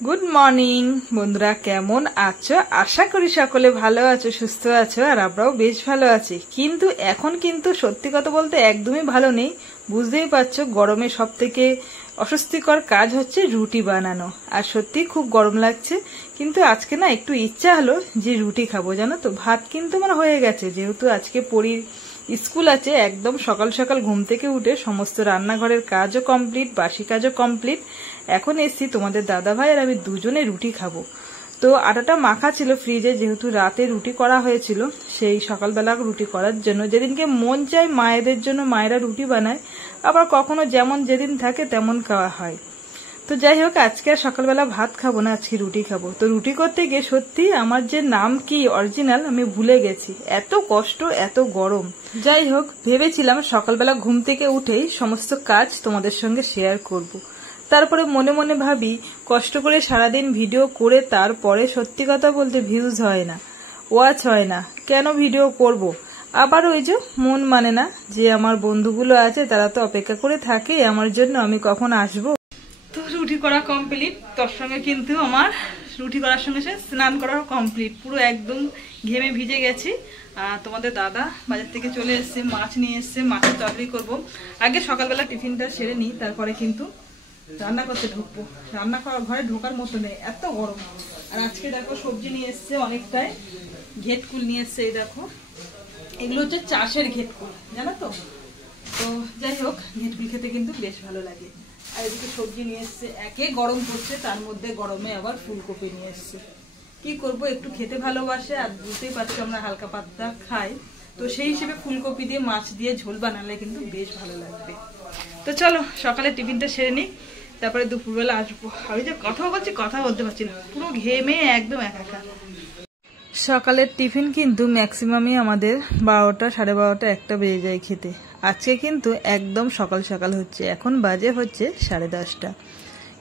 Good morning বন্ধুরা, কেমন আছো? আশা করি সকলে ভালো আছো, সুস্থ আছো, আর আমরাও বেশ ভালো আছি। কিন্তু এখন কিন্তু সত্যি কথা বলতে একদমই ভালো নেই। বুঝতেই পারছো, গরমে সব থেকে অস্বস্তিকর কাজ হচ্ছে রুটি বানানো। আর সত্যি খুব গরম লাগছে, কিন্তু আজকে না একটু ইচ্ছা হলো যে রুটি খাবো। জানো তো, ভাত কিন্তু আমার হয়ে গেছে, যেহেতু আজকে পরীর স্কুল আছে। একদম সকাল সকাল ঘুম থেকে উঠে সমস্ত রান্নাঘরের কাজও কমপ্লিট, বাসি কাজও কমপ্লিট। এখন এসছি তোমাদের দাদা ভাই আর আমি দুজনে রুটি খাবো। তো আটাটা মাখা ছিল ফ্রিজে, যেহেতু রাতে রুটি করা হয়েছিল, সেই সকালবেলা রুটি করার জন্য। যেদিনকে মন চায় মায়েদের জন্য মায়েরা রুটি বানায়, আবার কখনো যেমন যেদিন থাকে তেমন খাওয়া হয়। তো যাই হোক, আজকে আর সকালবেলা ভাত খাবো না, আজকে রুটি খাবো। তো রুটি করতে গিয়ে সত্যি আমার যে নাম কি অরিজিনাল আমি ভুলে গেছি, এত কষ্ট, এত গরম। যাই হোক, ভেবেছিলাম সকালবেলা ঘুম থেকে উঠেই সমস্ত কাজ তোমাদের সঙ্গে শেয়ার করব। তারপরে মনে মনে ভাবি, কষ্ট করে সারাদিন ভিডিও করে তারপরে সত্যি কথা বলতে ভিউজ হয় না, ওয়াচ হয় না, কেন ভিডিও করব? আবার ওই যে মন মানে না, যে আমার বন্ধুগুলো আছে তারা তো অপেক্ষা করে থাকে আমার জন্য, আমি কখন আসবো। তো রুটি করা কমপ্লিট, তোর সঙ্গে কিন্তু আমার রুটি করার সঙ্গে স্নান করাও কমপ্লিট। পুরো একদম ঘেমে ভিজে গেছি। তোমাদের দাদা বাজার থেকে চলে এসছে, মাছ নিয়ে এসছে, মাছের তরকারি করবো। আগে সকালবেলা টিফিনটা সেরে নিই, তারপরে কিন্তু রান্না করতে ঢুকবো। রান্না করার ঘরে ঢোকার মতো নেই, এত গরম। আর আজকে দেখো সবজি নিয়ে এসছে অনেকটাই, ঘেটকুল নিয়ে এসছে। এই দেখো, এগুলো হচ্ছে চাষের ঘেটকুল, জানো তো। তো যাই হোক, ঘেটকুল খেতে কিন্তু বেশ ভালো লাগে। আর এদিকে সবজি নিয়ে এসছে, একে গরম পড়ছে, তার মধ্যে গরমে আবার ফুলকপি নিয়ে এসছে। কি করব, একটু খেতে ভালোবাসে, আর বুঝতেই পারছো আমরা হালকা পাতলা খাই, তো সেই হিসেবে ফুলকপি দিয়ে মাছ দিয়ে ঝোল বানালে কিন্তু বেশ ভালো লাগবে। তো চলো সকালে টিফিনটা সেরে নিই, তারপরে দুপুরবেলা আসবো। আমি যে কথা বলছি, কথা বলতে পারছি না, পুরো ঘেমে একদম একাকার। সকালের টিফিন কিন্তু ম্যাক্সিমামই আমাদের 12টা, 12:30, 1টা বেজে যায় খেতে। আজকে কিন্তু একদম সকাল সকাল হচ্ছে, এখন বাজে হচ্ছে 10:30।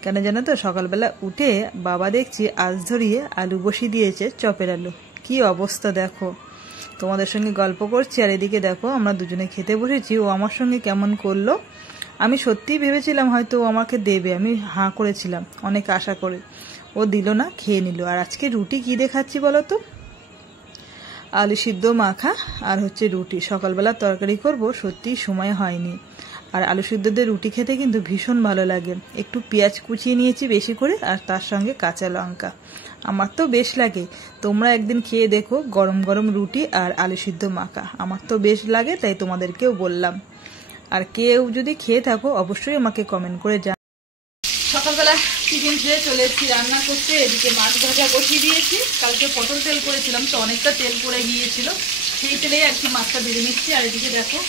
কেন জানো তো, সকালবেলা উঠে বাবা দেখছি আঁচ ধরিয়ে আলু বসিয়ে দিয়েছে, চপের আলু। কি অবস্থা দেখো, তোমাদের সঙ্গে গল্প করছি আর এদিকে দেখো আমরা দুজনে খেতে বসেছি। ও আমার সঙ্গে কেমন করলো, আমি সত্যিই ভেবেছিলাম হয়তো ও আমাকে দেবে, আমি হাঁ করেছিলাম অনেক আশা করে। ও দিল না, খেয়ে নিল। আর আজকে রুটি কি দেখাচ্ছি বলো তো, আলু সিদ্ধ মাখা আর হচ্ছে রুটি। সকালবেলা তরকারি করব, সত্যিই সময় হয়নি। আর আলু সিদ্ধ দিয়ে রুটি খেতে কিন্তু ভীষণ ভালো লাগে। একটু পেঁয়াজ কুচিয়ে নিয়েছি বেশি করে, আর তার সঙ্গে কাঁচা লঙ্কা। আমার তো বেশ লাগে, তোমরা একদিন খেয়ে দেখো গরম গরম রুটি আর আলু সিদ্ধ মাখা। আমার তো বেশ লাগে, তাই তোমাদেরকেও বললাম। আর কেউ যদি খেয়ে থাকো অবশ্যই আমাকে কমেন্ট করে জানাও। সকালবেলা টিফিন খেয়ে চলে এসেছি রান্না করতে। এদিকে মাছ ভাজা বসিয়ে দিয়েছি, কালকে পটল তেল করেছিলাম, তো অনেকটা তেল পড়ে গিয়েছিল, সেই তেলেই আর কি মাছটা ভেজে নিচ্ছি। আর এদিকে দেখো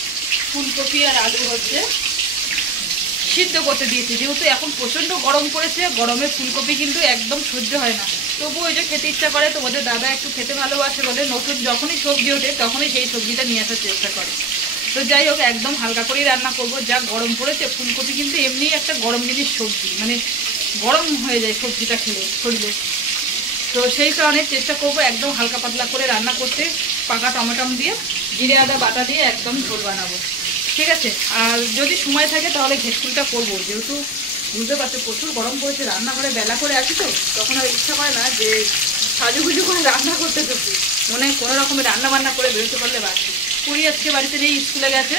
ফুলকপি আর আলু হচ্ছে সিদ্ধ করতে দিয়েছি, যেহেতু এখন প্রচণ্ড গরম পড়েছে, গরমে ফুলকপি কিন্তু একদম সহ্য হয় না। তবু ওই যে খেতে ইচ্ছা করে, তোমাদের দাদা একটু খেতে ভালোবাসে বলে নতুন যখনই সবজি ওঠে তখনই সেই সবজিটা নিয়ে আসার চেষ্টা করে। তো যাই হোক, একদম হালকা করেই রান্না করবো। যা গরম পড়েছে, ফুলকপি কিন্তু এমনিই একটা গরম জিনিস সবজি, মানে গরম হয়ে যায় সবজিটা খেলে শরীরে। তো সেই কারণে চেষ্টা করবো একদম হালকা পাতলা করে রান্না করতে, পাকা টমেটো দিয়ে জিরে আদা বাটা দিয়ে একদম ঝোল বানাবো, ঠিক আছে। আর যদি সময় থাকে তাহলে ঘেটকুলটা করবো, যেহেতু বুঝতে পারছো প্রচুর গরম পড়েছে, রান্নাঘরে বেলা করে আছি, তো তখন আর ইচ্ছা করে না যে সাজুগুজু করে রান্না করতে থাকি, মনে কোনো রকমের রান্না বান্না করে বেরোতে পারলে বাকি। পুরি আজকে বাড়িতে নেই, স্কুলে গেছে।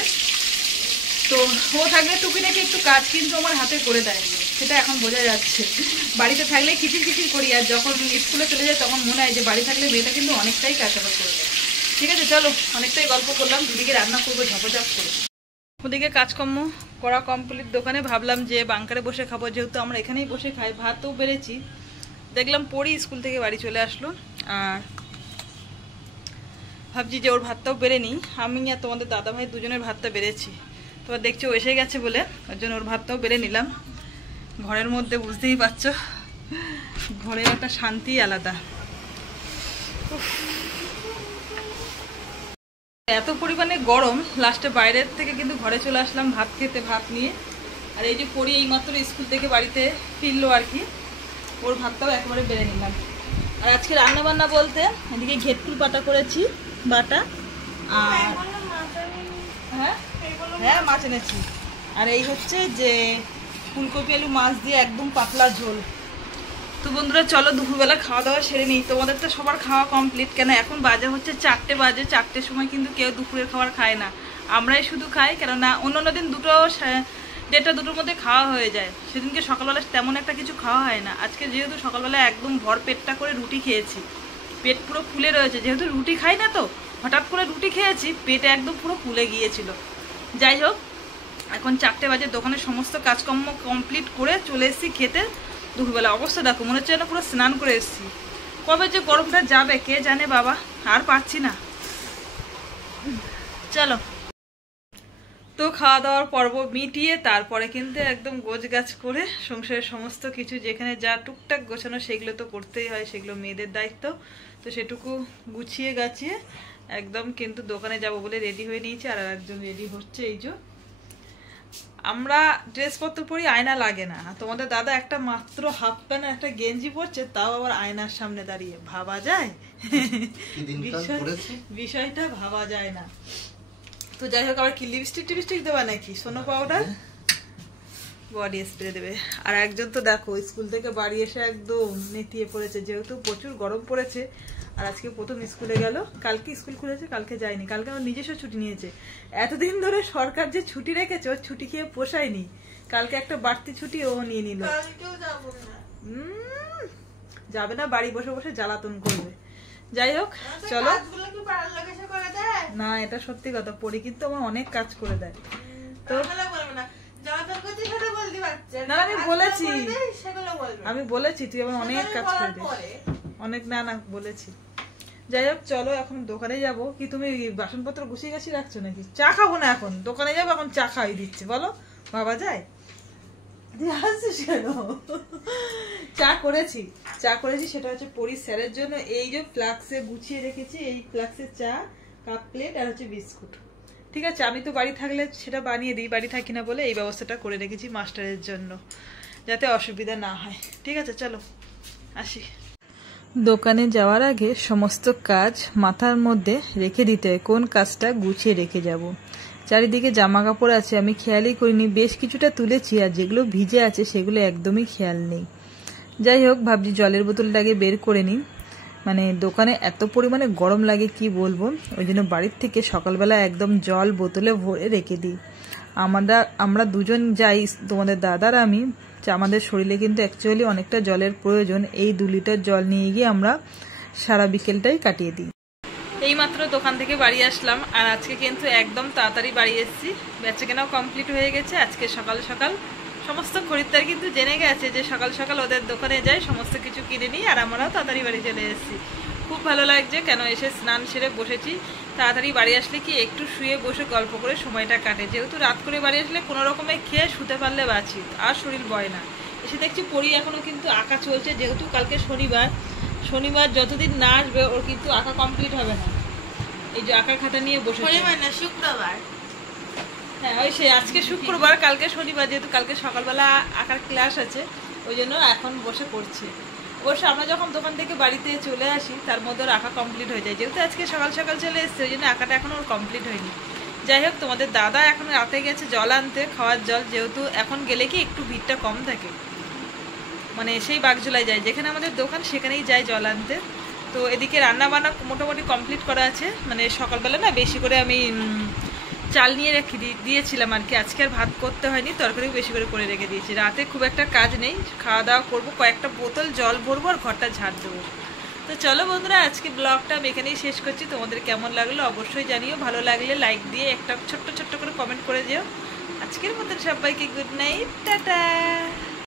তো ও থাকলে টুকিটাকি একটু কাজ কিন্তু আমার হাতে করে দেয়, সেটা এখন বোঝা যাচ্ছে। বাড়িতে থাকলে কিচির কিচির করি, আর যখন স্কুলে চলে যায় তখন মনে হয় যে বাড়ি থাকলে মেয়েটা কিন্তু অনেকটাই কাজবাজ করে দেয়। ঠিক আছে, চলো অনেকটাই গল্প করলাম, দুদিকে রান্না করবো ঝপঝপ করে। ওদিকে কাজকর্ম করা কমপ্লিট, দোকানে ভাবলাম যে বাংকারে বসে খাবো, যেহেতু আমরা এখানেই বসে খাই। ভাতও বেড়েছি, দেখলাম পড়ি স্কুল থেকে বাড়ি চলে আসলো, আর ভাবছি যে ওর ভাতটাও বেড়ে নিই। আমি আর তোমাদের দাদাভাই দুজনের ভাতটা বেড়েছি, তোমার দেখছো ও এসে গেছে বলে ওর জন্য ওর ভাতটাও বেড়ে নিলাম। ঘরের মধ্যে বুঝতেই পারছো, ঘরে একটা শান্তি আলাদা। এত পরিমাণে গরম, লাস্টে বাইরের থেকে কিন্তু ঘরে চলে আসলাম ভাত খেতে, ভাত নিয়ে। আর এই যে পড়ি এইমাত্র স্কুল থেকে বাড়িতে ফিরলো আর কি, ওর ভাতটাও একেবারে বেড়ে নিলাম। আর আজকে রান্না বান্না বলতে এদিকে ঘেটকুল বাটা করেছি, বাটা, আর হ্যাঁ মাছ এনেছি। আর এই হচ্ছে যে ফুলকপি আলু মাছ দিয়ে একদম পাতলা ঝোল। তো তো বন্ধুরা চলো দুপুরবেলা খাওয়া দাওয়া সেরে নিই। তোমাদের তো সবার খাওয়া কমপ্লিট, কেন এখন বাজে হচ্ছে 4টে বাজে। 4টের সময় কিন্তু কেউ দুপুরের খাবার খায় না, আমরাই শুধু খাই। কেননা অন্য দিন 1:30-2টোর মধ্যে খাওয়া হয়ে যায়। সেদিনকে সকালবেলা তেমন একটা কিছু খাওয়া হয় না। আজকে যেহেতু সকালবেলা একদম ভর পেটটা করে রুটি খেয়েছি, পেট পুরো ফুলে রয়েছে। যেহেতু রুটি খাই না, তো হঠাৎ করে রুটি খেয়েছি, পেটে একদম পুরো ফুলে গিয়েছিল। যাই হোক, এখন 4টে বাজে, দোকানের সমস্ত কাজকর্ম কমপ্লিট করে চলে এসেছি খেতে দুপুরবেলা। অবস্থা দেখো, মনে হচ্ছে যেন পুরো স্নান করে এসেছি। কবে যে গরমটা যাবে কে জানে বাবা, আর পাচ্ছি না। চলো, তো খাওয়া দাওয়ার পর্ব মিটিয়ে তারপরে কিন্তু একদম গোছগাছ করে সংসারের সমস্ত কিছু যেখানে যা টুকটাক গোছানো সেগুলো তো করতেই হয়, সেগুলো মেয়েদের দায়িত্ব। তো সেটুকু গুছিয়ে গাছিয়ে একদম কিন্তু দোকানে যাব বলে রেডি হয়ে নিয়েছি। আর একজন রেডি হচ্ছে, এই যে। আমরা ড্রেসপত্র পরি, আয়না লাগে না। তোমাদের দাদা একটা মাত্র হাফ প্যান্ট একটা গেঞ্জি পরছে, তাও আবার আয়নার সামনে দাঁড়িয়ে। ভাবা যায়? বিষয়টা ভাবা যায় না। তো যাই হোক, আবার কি লিপস্টিক দেবা নাকি, সোনো পাউডার, বডি স্প্রে দেবে। আর একজন তো দেখো স্কুল থেকে বাড়ি এসে একদম নেতিয়ে পড়েছে, যেহেতু প্রচুর গরম পড়েছে। আর আজকে প্রথম স্কুলে গেল, কালকে স্কুল খুলেছে, কালকে যায়নি। কালকে আমার নিজস্ব ছুটি নিয়েছে। এতদিন ধরে সরকার যে ছুটি রেখেছে, ওর ছুটি খেয়ে পোষায়নি। কালকে একটা বাড়তি ছুটি ও নিয়ে নিল। যাবে না, বাড়ি বসে বসে জ্বালাতন করবে। যাই হোক চলো। না, এটা সত্যি কথা, পরি কিন্তু আমার অনেক কাজ করে দেয়। তো আমি বলেছি তুই আমার অনেক কাজ করে দিস, অনেক। না বলেছি। যাই হোক চলো, এখন দোকানে যাব। কি তুমি বাসনপত্র গুছিয়ে গাছিয়ে রাখছো নাকি? চা খাবো না, এখন দোকানে যাবো, এখন চা খাওয়াই দিচ্ছে। বলো, ভাবা যায়? চা করেছি সেটা হচ্ছে পরি স্যারের জন্য। এই যে ফ্লাক্সে গুছিয়ে রেখেছি, এই ফ্লাক্সে চা, কাপ প্লেট আর হচ্ছে বিস্কুট। ঠিক আছে, আমি তো বাড়ি থাকলে সেটা বানিয়ে দিই, বাড়ি থাকি না বলে এই ব্যবস্থাটা করে রেখেছি মাস্টারের জন্য, যাতে অসুবিধা না হয়। ঠিক আছে চলো আসি। দোকানে যাওয়ার আগে সমস্ত কাজ মাথার মধ্যে রেখে দিতে হয়, কোন কাজটা গুছিয়ে রেখে যাব। চারিদিকে জামা কাপড় আছে, আমি খেয়ালই করিনি, বেশ কিছুটা তুলেছি, আর যেগুলো ভিজে আছে সেগুলো একদমই খেয়াল নেই। যাই হোক, ভাবছি জলের বোতলটাকে বের করে নিই। মানে দোকানে এত পরিমাণে গরম লাগে কি বলবো, ওই জন্য বাড়ির থেকে সকালবেলা একদম জল বোতলে ভরে রেখে দিই। আমরা দুজন যাই, তোমাদের দাদার আমি। আমাদের শরীরে কিন্তু অ্যাকচুয়ালি অনেকটা জলের প্রয়োজন। এই 2 লিটার জল নিয়ে গিয়ে আমরা সারা বিকেলটাই কাটিয়ে দিই। এইমাত্র দোকান থেকে বাড়ি আসলাম, আর আজকে কিন্তু একদম তাড়াতাড়ি বাড়ি এসেছি। বেচাকেনাও কমপ্লিট হয়ে গেছে। আজকে সকাল সকাল সমস্ত খরিদ্দার কিন্তু জেনে গেছে যে সকাল সকাল ওদের দোকানে যাই, সমস্ত কিছু কিনে নিই, আর আমরাও তাড়াতাড়ি বাড়ি চলে এসেছি। খুব ভালো লাগছে, কেন এসে স্নান সেরে বসেছি। তাড়াতাড়ি বাড়ি আসলে কি একটু শুয়ে বসে গল্প করে সময়টা কাটে। যেহেতু রাত করে বাড়ি আসলে কোনো রকমে খেয়ে শুতে পারলে বাঁচি, আর শরীর বয় না। এসে দেখছি পরি এখনো কিন্তু আঁকা চলছে, যেহেতু কালকে শনিবার যতদিন না আসবে ওর কিন্তু আঁকা কমপ্লিট হবে না। এই যে আঁকার খাতা নিয়ে বসে, শুক্রবার, হ্যাঁ ওই সে আজকে শুক্রবার, কালকে শনিবার, যেহেতু কালকে সকালবেলা আঁকার ক্লাস আছে, ওই জন্য এখন বসে পড়ছে। অবশ্য আমরা যখন দোকান থেকে বাড়িতে চলে আসি তার মধ্যে ওর আঁকা কমপ্লিট হয়ে যায়। যেহেতু আজকে সকাল সকাল চলে এসছে, ওই জন্য আঁকাটা এখন ওর কমপ্লিট হয়নি। যাই হোক, তোমাদের দাদা এখন রাতে গেছে জল আনতে, খাওয়ার জল। যেহেতু এখন গেলে কি একটু ভিড়টা কম থাকে, মানে সেই বাগজোলায় যায়, যেখানে আমাদের দোকান সেখানেই যায় জল আনতে। তো এদিকে রান্না বান্না মোটামুটি কমপ্লিট করা আছে। মানে সকালবেলা না বেশি করে আমি চাল নিয়ে রেখে দিয়েছিলাম আর কি। আজকে আর ভাত করতে হয়নি, তরকারিও বেশি করে রেখে দিয়েছি। রাতে খুব একটা কাজ নেই, খাওয়া দাওয়া করবো, কয়েকটা বোতল জল ভরবো আর ঘরটা ঝাড় দেবো। তো চলো বন্ধুরা, আজকে ব্লগটা আমি এখানেই শেষ করছি। তোমাদের কেমন লাগলো অবশ্যই জানিও। ভালো লাগলে লাইক দিয়ে একটা ছোট্ট করে কমেন্ট করে দিও। আজকের মতন সবাইকে গুড নাইট, টাটা।